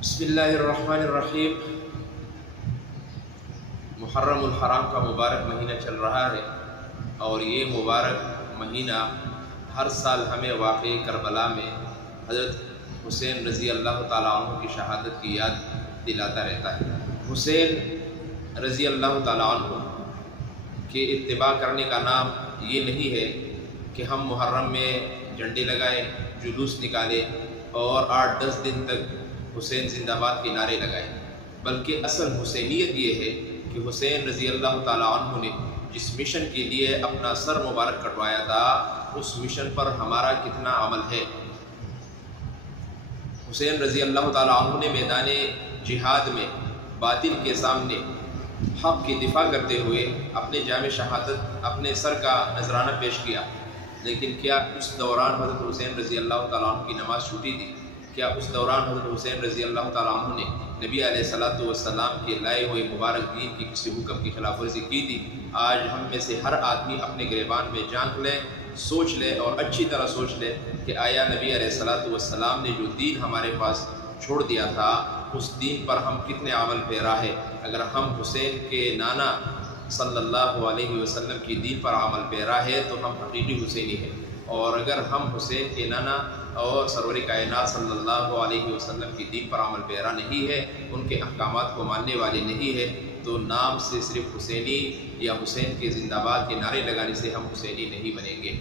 بسم اللہ الرحمن الرحیم۔ محرم الحرام کا مبارک مہینہ چل رہا ہے اور یہ مبارک مہینہ ہر سال ہمیں واقعی کربلا میں حضرت حسین رضی اللہ تعالیٰ عنہ کی شہادت کی یاد دلاتا رہتا ہے۔ حسین رضی اللہ تعالیٰ عنہ کے اتباع کرنے کا نام یہ نہیں ہے کہ ہم محرم میں جھنڈے لگائیں، جلوس نکالیں اور 8-10 دن تک حسین زندہ باد کے نعرے لگائے، بلکہ اصل حسینیت یہ ہے کہ حسین رضی اللہ تعالیٰ عنہ نے جس مشن کے لیے اپنا سر مبارک کٹوایا تھا اس مشن پر ہمارا کتنا عمل ہے۔ حسین رضی اللہ تعالیٰ عنہ نے میدان جہاد میں باطل کے سامنے حق کی دفاع کرتے ہوئے اپنے جام شہادت اپنے سر کا نذرانہ پیش کیا، لیکن کیا اس دوران حضرت حسین رضی اللہ تعالیٰ عنہ کی نماز چھوٹی تھی؟ کیا اس دوران حضرت حسین رضی اللہ تعالیٰ عنہ نے نبی علیہ الصلوۃ والسلام کے لائے ہوئے مبارک دین کی کسی حکم کی خلاف ورزی کی تھی؟ آج ہم میں سے ہر آدمی اپنے گریبان میں جھانک لے، سوچ لے اور اچھی طرح سوچ لے کہ آیا نبی علیہ الصلوۃ والسلام نے جو دین ہمارے پاس چھوڑ دیا تھا اس دین پر ہم کتنے عمل پیرا ہے؟ اگر ہم حسین کے نانا صلی اللہ علیہ وسلم کی دین پر عمل پیرا ہے تو ہم حقیقی حسینی ہیں، اور اگر ہم حسین کے نانا اور سرور کائنات صلی اللہ علیہ وسلم کی دین پر عمل پیرا نہیں ہے، ان کے احکامات کو ماننے والے نہیں ہے، تو نام سے صرف حسینی یا حسین کے زندہ باد کے نعرے لگانے سے ہم حسینی نہیں بنیں گے۔